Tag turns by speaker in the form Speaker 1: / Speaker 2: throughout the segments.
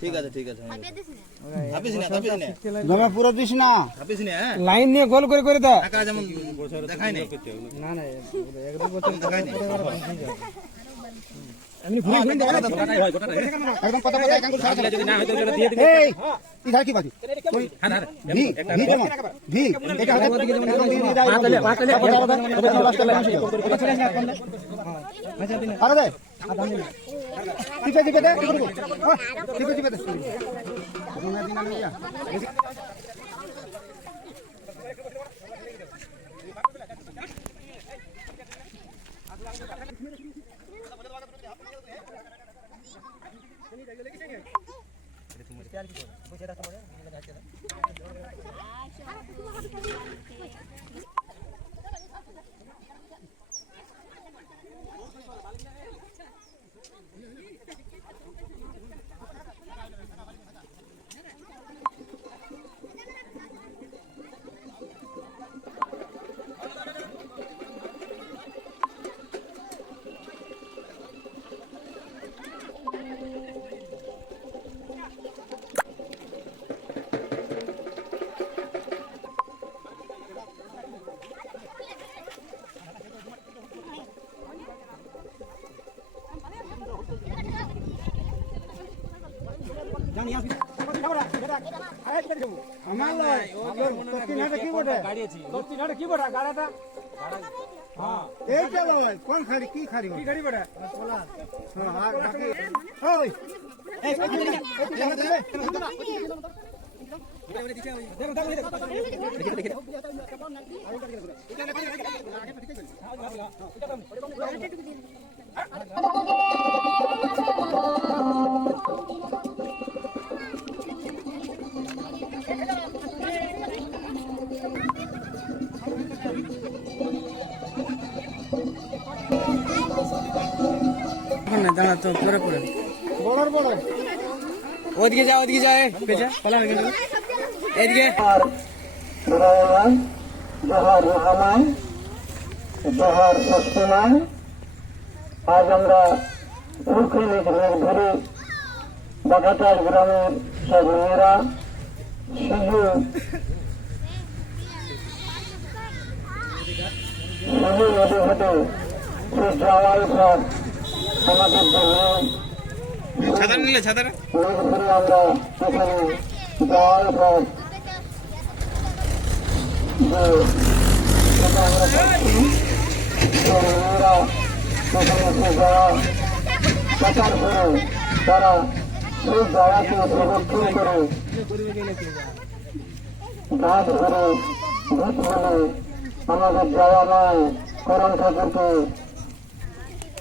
Speaker 1: ঠিক আছে ঠিক আছে হাফিস না হাফিস না
Speaker 2: জমা পুরো দিস না
Speaker 1: হাফিস না হ্যাঁ
Speaker 3: লাইন নিয়ে গোল করে করে দাও
Speaker 1: টাকা যেমন দেখাই নাই
Speaker 3: না না এক বছর
Speaker 1: দেখাই নাই
Speaker 3: এমনি ঘুরে ঘুরে দাও
Speaker 2: একদম কথা কথা একাঙ্গুল ছাড়া এই ইধর কি বাকি ভি ভি জমা ভি এটা হাতে একদম ভি দাই আরে দে টিপে টিপে দে টিপে টিপে দে দিনা দিনা নিয়া কোন খাড়ি কি খাড়ি
Speaker 3: কি দাঁড়া তো পরে পরে।
Speaker 2: বড় বড়
Speaker 3: ওদিকে যা ওদিকে যা এ, পেছনে পালা হয়ে গেল এদিকে।
Speaker 4: রহমান জোহার রহমান জোহার সস্তিমান আজ আমরা উকিল ধরে বাঘাটাল গ্রামের সব মেয়েরা শিশু শিশু হেঁটে হেঁটে সে যাওয়ার পর আমাদের জন্য
Speaker 1: ছাতা নিলে
Speaker 4: ধরে আমরা সেখানে যাওয়ার পর সেখানে যাওয়া তারা সেই জায়গাকে প্রদক্ষিণ করে ঘাট ধরে আমাদের যাওয়া নয়, করণ ঠাকুরকে স্মরণ করছে এই নিয়ে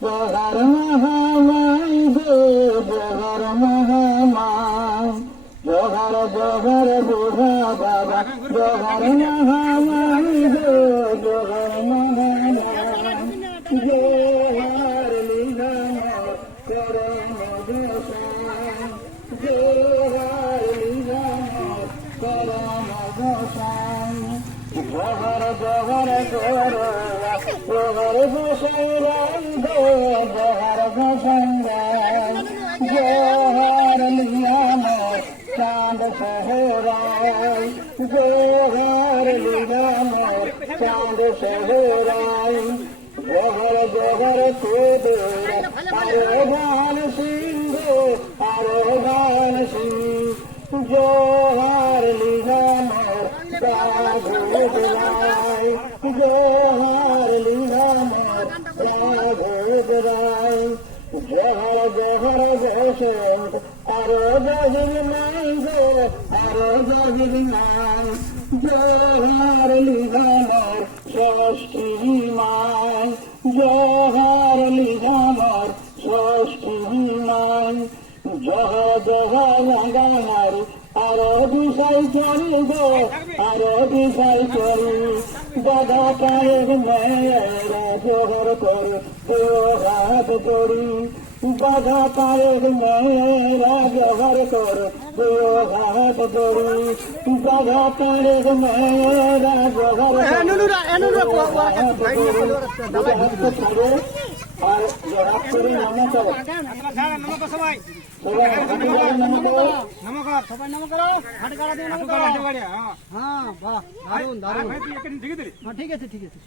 Speaker 4: জোহার মহামাই গো জোহার মহামাই জোহার জোহার বোহা বাবা জোহার মহামাই গো জোহার মহামাই জোহার লিঙ্গম করম গোসাই জোহার লিঙ্গম করম গোসাই জোহর জোহর জোহর জোহর গোসাই গো জোহর গোসাই জোহর লিয়াম চাঁদ সহরাই জোহর লিয়াম চাঁদ সহরাই জোহর জোহর তোদের আরে গান সিংহ আরে গান সিংহ লিয়াম রাঘবেদরাই জোহর লিঙ্গামের রাঘবেদরাই জোহর জোহর বসন্ত আরও গহির নাই গো আরও গহির নাই জোহর লিঙ্গামের ষষ্ঠী মাই, জোহর লিঙ্গামের ষষ্ঠী মাই। জহ জহ রঙ্গামারি আরও বিষয় চলি গো আরও বিষয় চলি দাদা পায়ের মেয়েরা জোহর করে দেও হাত করে। দেও হাত জড়ি দাদা পায়ের মেয়েরা জোহর করে হাত জড়ি আর জোহাত করি নমস্কার
Speaker 2: ঠিক আছে ঠিক আছে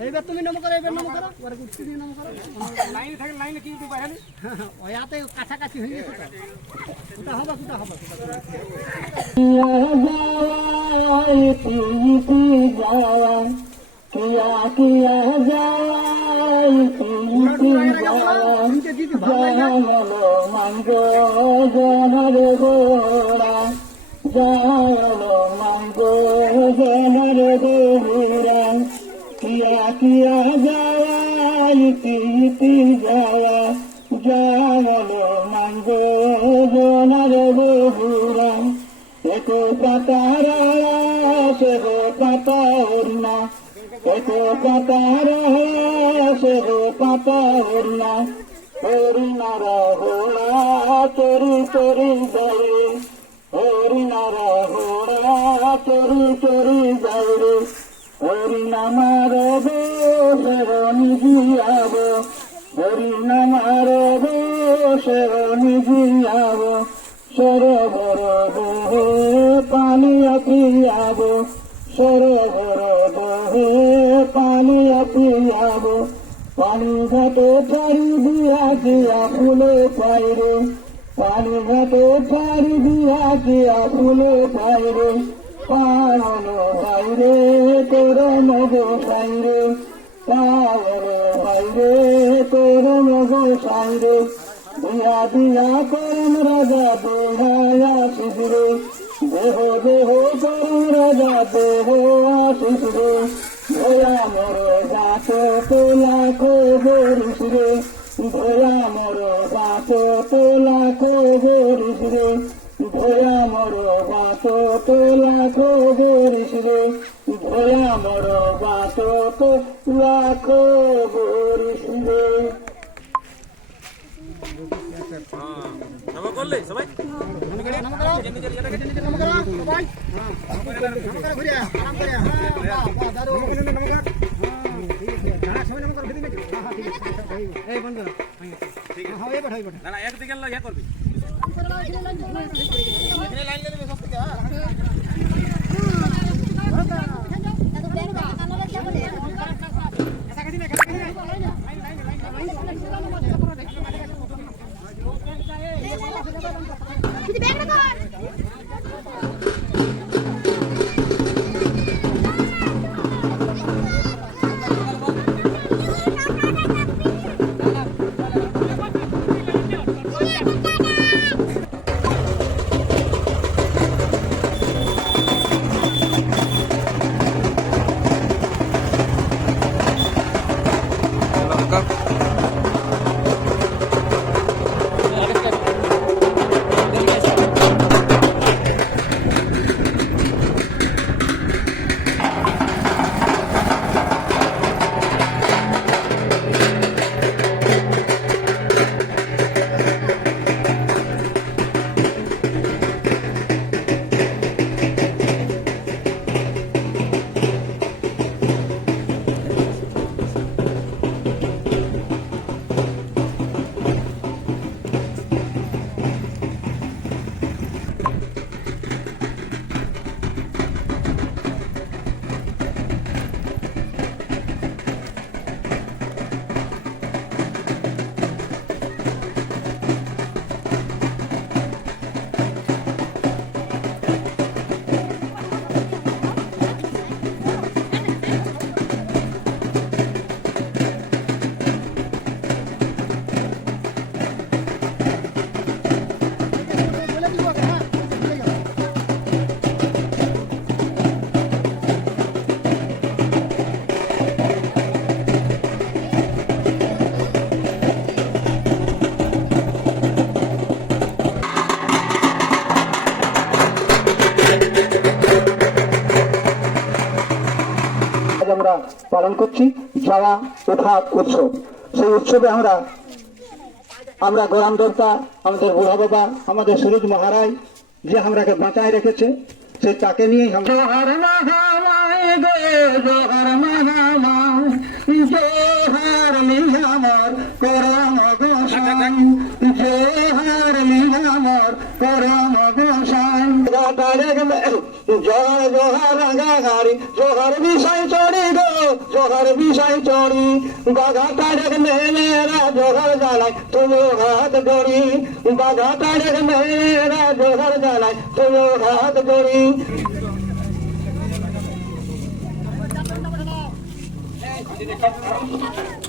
Speaker 2: এইবার তুমি নম করো এবার নম করো ওরা উঠছি দিয়ে নম কাছাকাছি হয়ে গেছে
Speaker 4: মাঙ্গো জনর গোড়া জানো মাঙ্গো জনর গোড়া কিয়া কিয়া যাওয়াই প্রীতি যাওয়া জানো মাঙ্গো জনর গোড়া একো পাতারা সেগো পাতা উড়না একো পাতারা সেগো পাতা উড়না হরিণারা হোড়া চরি চরি, যাই হরিণারা হোড়া চরি চরি, যাই রে। হরিণামার দোষরণি জিয়াব। হরিণামার দোষরণি জিয়াব। সরোবর পানি পিয়াব। সরোবর পানি ঘাটে চারি দিয়া দিয়া ফুলে পাইরে পানি ঘাটে চারি দিয়া দিয়া ফুলে পাইরে পাওয়ানো বাইরে তোর মগো সাইরে পাওয়ানো বাইরে তোর মগো সাইরে দিয়া দিয়া করম রাজা দেহায়া শিশিরে দেহ দেহ করম রাজা দেহ শিশিরে ভোলা মোর গাছ তোলা খবরিস রে ভোলা মোর গাছ তোলা খবরিস রে ভোলা মোর গাছ তোলা খবরিস রে ভোলা গাছ তোলা খবরিস রে
Speaker 2: একদিকে ইয়ে করবি লাইন দিয়ে দেবে
Speaker 1: সব থেকে 你别那个
Speaker 4: পালন করছি যাওয়া ওঠা উৎসব। সেই উৎসবে আমরা আমরা গোরাম দেবতা আমাদের বুড়া বাবা আমাদের সুরজ মহারাজ যে আমরাকে বাঁচায় রেখেছে সে তাকে নিয়েই আমরা জোহর জোহর জোহর বিষয় চড়ি গো। জোহর বিষয় চড়ি বাঘাটা তারেক মেয়েরা জোহর জ্বালাই তুমি হাত জড়ি বাঘাটা তারেক মেয়েরা জোহর জ্বালাই তুমি হাত জড়ি।
Speaker 5: এই